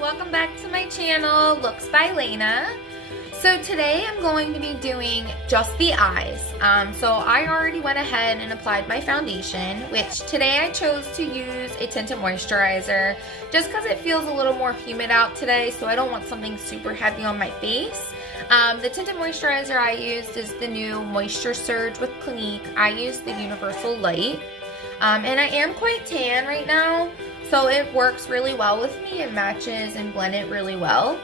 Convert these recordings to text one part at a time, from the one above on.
welcome back to my channel, Looks by Lena. So today I'm going to be doing just the eyes. So I already went ahead and applied my foundation, which today I chose to use a tinted moisturizer just because it feels a little more humid out today, so I don't want something super heavy on my face. The tinted moisturizer I used is the new Moisture Surge with Clinique. I used the Universal Light. And I am quite tan right now, so it works really well with me and matches and blended really well.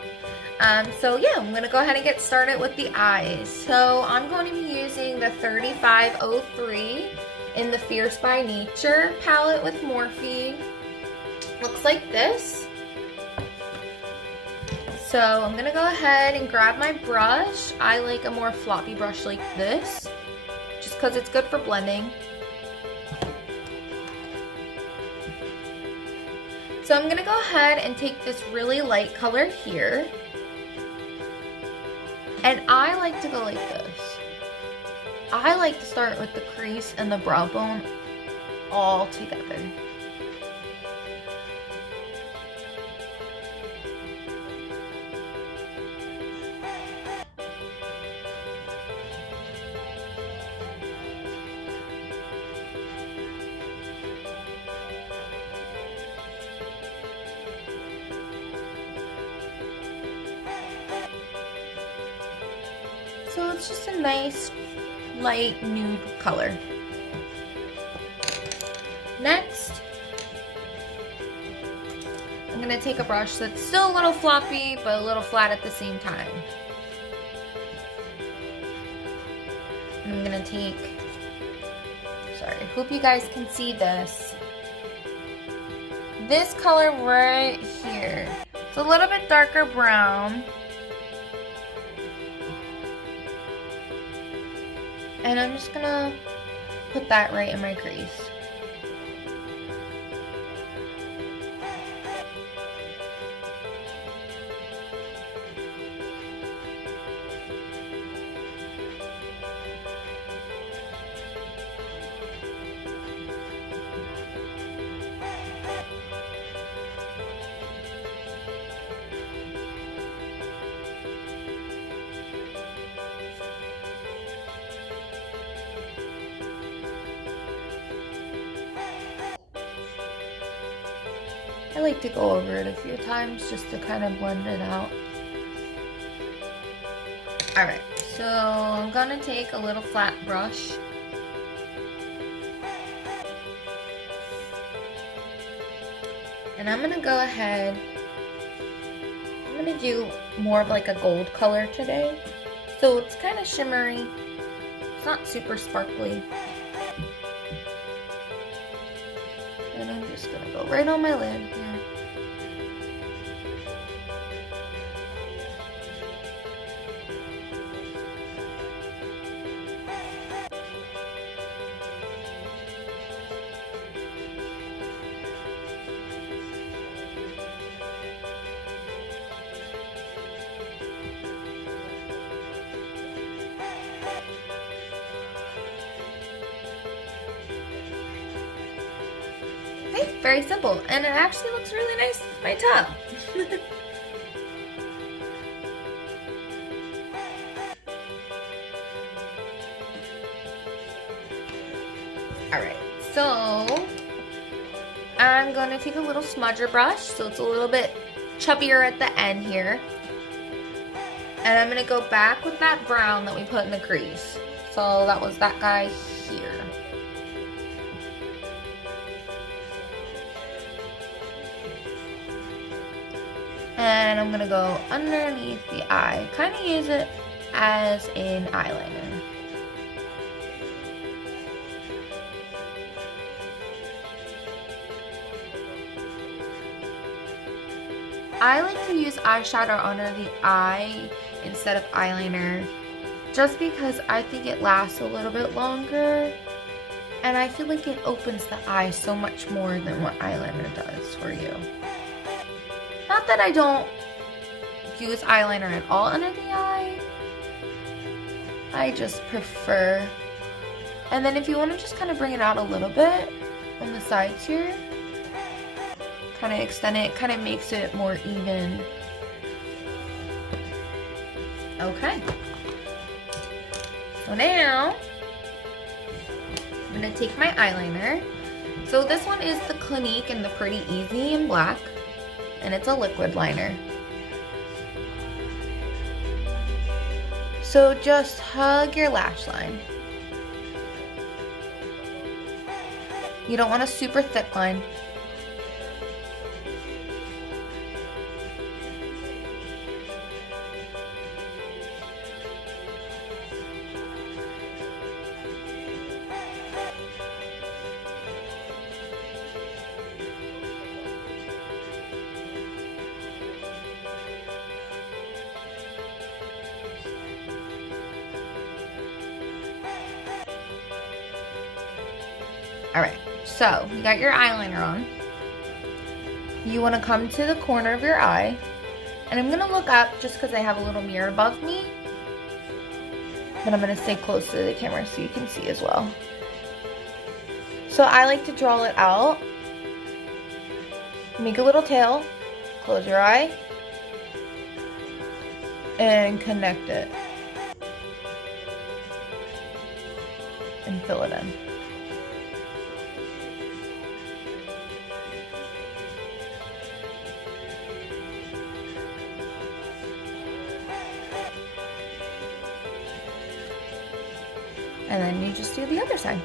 So yeah, I'm going to go ahead and get started with the eyes. So I'm going to be using the 3503 in the Fierce by Nature palette with Morphe. Looks like this. So I'm going to go ahead and grab my brush. I like a more floppy brush like this, just because it's good for blending. So I'm going to go ahead and take this really light color here. And I like to go like this. I like to start with the crease and the brow bone all together. So it's just a nice light nude color. Next, I'm going to take a brush that's still a little floppy but a little flat at the same time. And I'm going to take, sorry, I hope you guys can see this. This color right here. It's a little bit darker brown. And I'm just gonna put that right in my crease. I like to go over it a few times just to kind of blend it out. Alright, so I'm gonna take a little flat brush. And I'm gonna go ahead, I'm gonna do more of like a gold color today. So it's kind of shimmery, it's not super sparkly. And I'm just gonna go right on my lid here. Okay, very simple, and it actually looks really nice with my top. Alright, so I'm going to take a little smudger brush, so it's a little bit chubbier at the end here. And I'm going to go back with that brown that we put in the crease. So that was that guy here. And I'm going to go underneath the eye. Kind of use it as an eyeliner. I like to use eyeshadow under the eye instead of eyeliner, just because I think it lasts a little bit longer. And I feel like it opens the eye so much more than what eyeliner does for you. Not that I don't use eyeliner at all under the eye. I just prefer. And then if you want to just kind of bring it out a little bit on the sides here, kind of extend it, kind of makes it more even. Okay. So now, I'm going to take my eyeliner. So this one is the Clinique and the Pretty Easy in black, and it's a liquid liner. So just hug your lash line. You don't want a super thick line. Alright, so you got your eyeliner on. You want to come to the corner of your eye. And I'm going to look up just because I have a little mirror above me. But I'm going to stay close to the camera so you can see as well. So I like to draw it out. Make a little tail. Close your eye. And connect it. And fill it in. And then you just do the other side.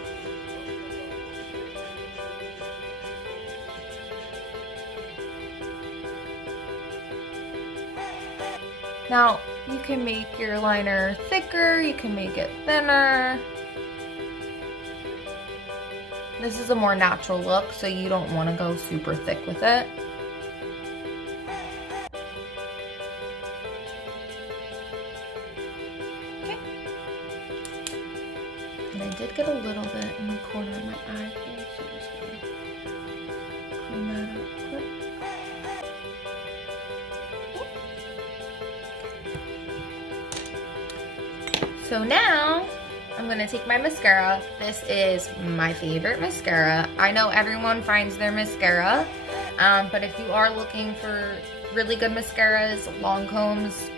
Now, you can make your liner thicker, you can make it thinner. This is a more natural look, so you don't want to go super thick with it. And I did get a little bit in the corner of my eye here, so I'm just going to clean that up quick. So now, I'm going to take my mascara. This is my favorite mascara. I know everyone finds their mascara, but if you are looking for really good mascaras, Lancomes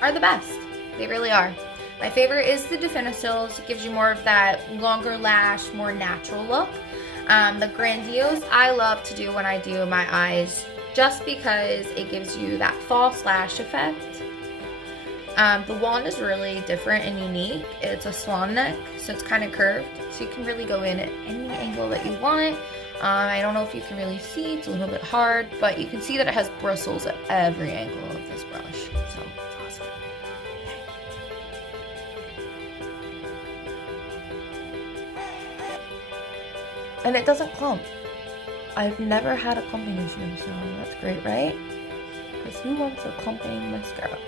are the best. They really are. My favorite is the Definicils. It gives you more of that longer lash, more natural look. The Grandiose I love to do when I do my eyes just because it gives you that false lash effect. The wand is really different and unique. It's a swan neck, so it's kind of curved, so you can really go in at any angle that you want. I don't know if you can really see, it's a little bit hard, but you can see that it has bristles at every angle of this brush, so it's awesome. And it doesn't clump. I've never had a clumping issue, so that's great, right? Because who wants a clumping mascara?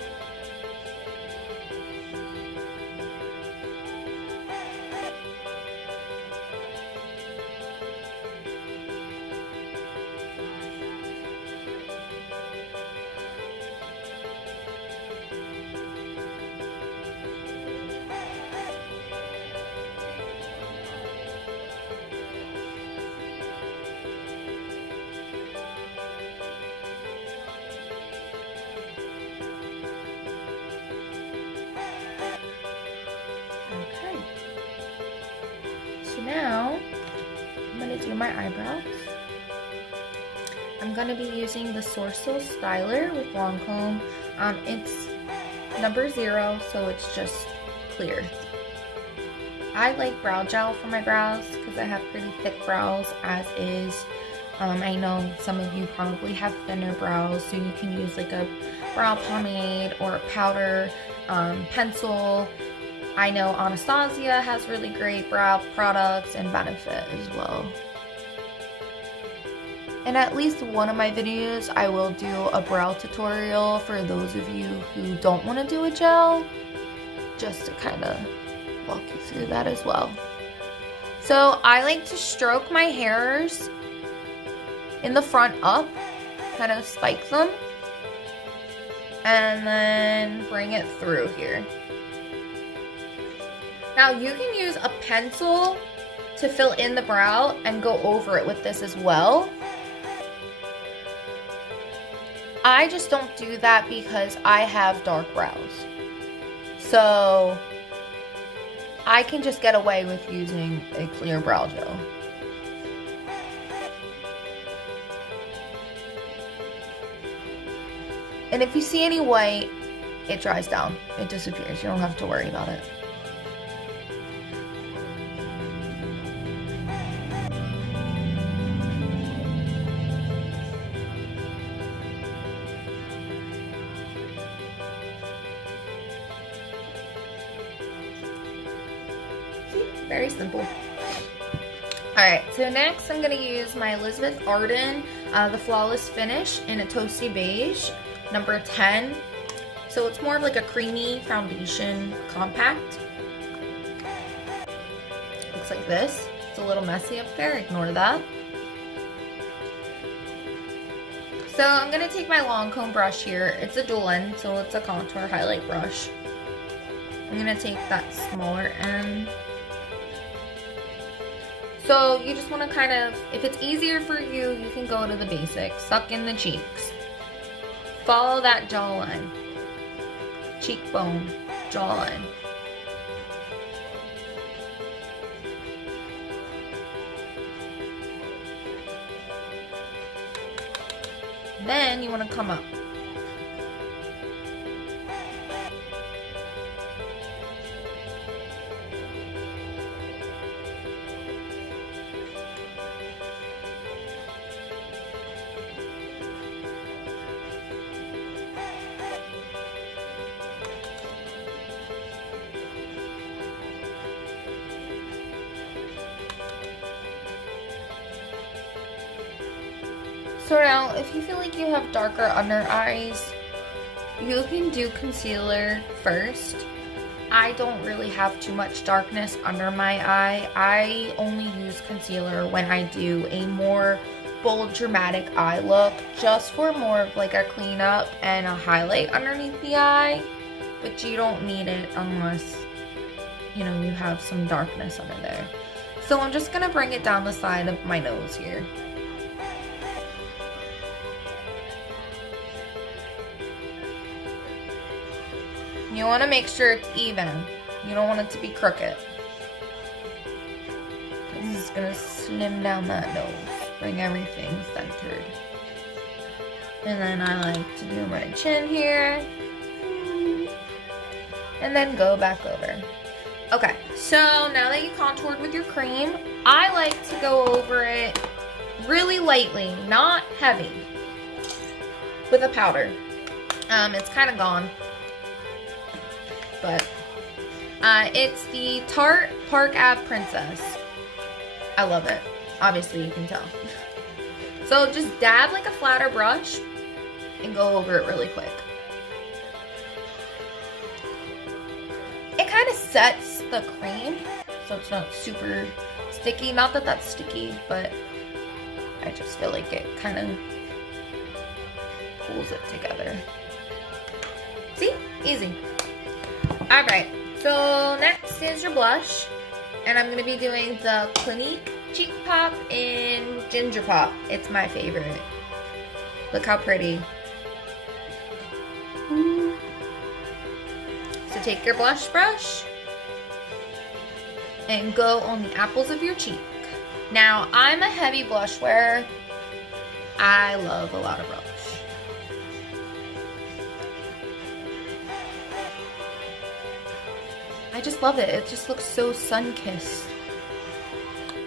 So now, I'm going to do my eyebrows. I'm going to be using the Sourcils styler with Lancome. It's number 0, so it's just clear. I like brow gel for my brows because I have pretty thick brows as is. I know some of you probably have thinner brows, so you can use like a brow pomade or a powder, pencil. I know Anastasia has really great brow products and Benefit as well. In at least one of my videos, I will do a brow tutorial for those of you who don't want to do a gel, just to kind of walk you through that as well. So I like to stroke my hairs in the front up, kind of spike them, and then bring it through here. Now you can use a pencil to fill in the brow and go over it with this as well. I just don't do that because I have dark brows. So I can just get away with using a clear brow gel. And if you see any white, it dries down. It disappears. You don't have to worry about it. Very simple. Alright, so next I'm going to use my Elizabeth Arden, the Flawless Finish in a Toasty Beige, number 10. So it's more of like a creamy foundation compact. Looks like this. It's a little messy up there, ignore that. So I'm going to take my Lancome brush here. It's a dual end, so it's a contour highlight brush. I'm going to take that smaller end. So you just want to kind of, if it's easier for you, you can go to the basics. Suck in the cheeks. Follow that jawline. Cheekbone, jawline. Then you want to come up. So now, if you feel like you have darker under eyes, you can do concealer first. I don't really have too much darkness under my eye. I only use concealer when I do a more bold, dramatic eye look, just for more of like a cleanup and a highlight underneath the eye. But you don't need it unless, you know, you have some darkness under there. So I'm just gonna bring it down the side of my nose here. You want to make sure it's even. You don't want it to be crooked. This is going to slim down that nose. Bring everything centered. And then I like to do my chin here. And then go back over. Okay, so now that you contoured with your cream, I like to go over it really lightly, not heavy, with a powder. It's kind of gone. But it's the Tarte Park Ave Princess. I love it. Obviously, you can tell. So just dab like a flatter brush and go over it really quick. It kind of sets the cream, so it's not super sticky. Not that that's sticky, but I just feel like it kind of pulls it together. See? Easy. Alright, so next is your blush, and I'm going to be doing the Clinique Cheek Pop in Ginger Pop. It's my favorite. Look how pretty. So take your blush brush and go on the apples of your cheek. Now, I'm a heavy blush wearer. I love a lot of blush. I just love it. It just looks so sun-kissed.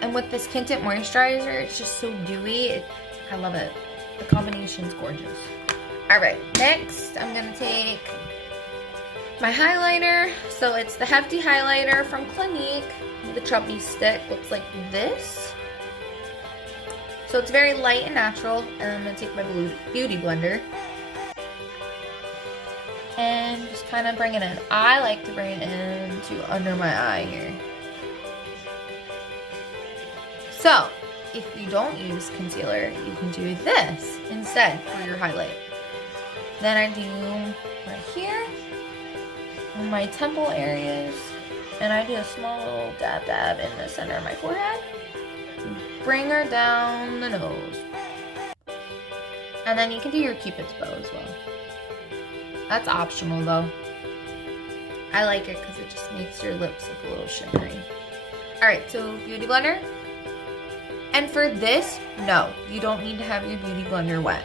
And with this tinted moisturizer, it's just so dewy. I love it. The combination's gorgeous. Alright, next I'm going to take my highlighter. So it's the Hefty highlighter from Clinique. The chubby stick looks like this. So it's very light and natural. And I'm going to take my beauty blender and just kind of bring it in. I like to bring it in to under my eye here. So, if you don't use concealer, you can do this instead for your highlight. Then I do right here, on my temple areas, and I do a small little dab in the center of my forehead. Bring her down the nose. And then you can do your Cupid's bow as well. That's optional though. I like it because it just makes your lips look a little shimmery. Alright, so beauty blender. And for this, no, you don't need to have your beauty blender wet.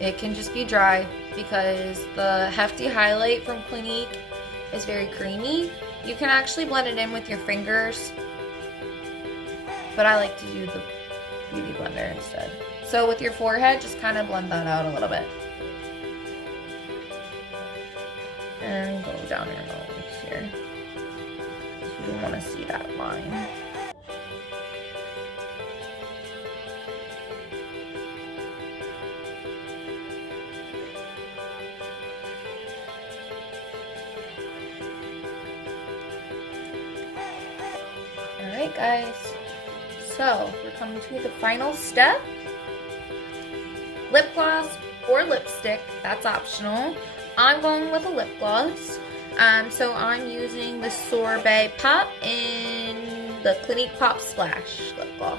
It can just be dry because the Hefty highlight from Clinique is very creamy. You can actually blend it in with your fingers, but I like to do the beauty blender instead. So with your forehead, just kind of blend that out a little bit. And go down your nose here. You don't want to see that line. Alright guys, so we're coming to the final step. Lip gloss or lipstick, that's optional. I'm going with a lip gloss. So I'm using the Sorbet Pop in the Clinique Pop Splash lip gloss.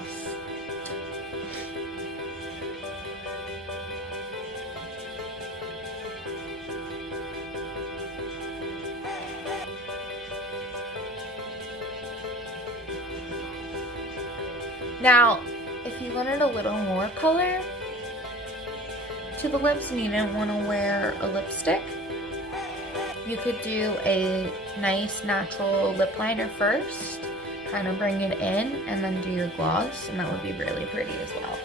Now, if you wanted a little more color to the lips and you didn't want to wear a lipstick, you could do a nice natural lip liner first, kind of bring it in, and then do your gloss, and that would be really pretty as well.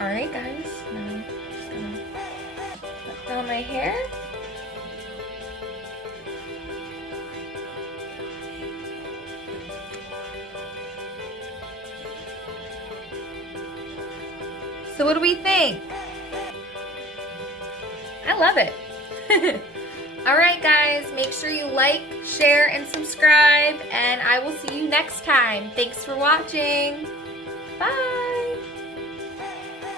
Alright guys, now I'm just gonna put down my hair. So what do we think? I love it. Alright guys, make sure you like, share, and subscribe, and I will see you next time. Thanks for watching. Bye!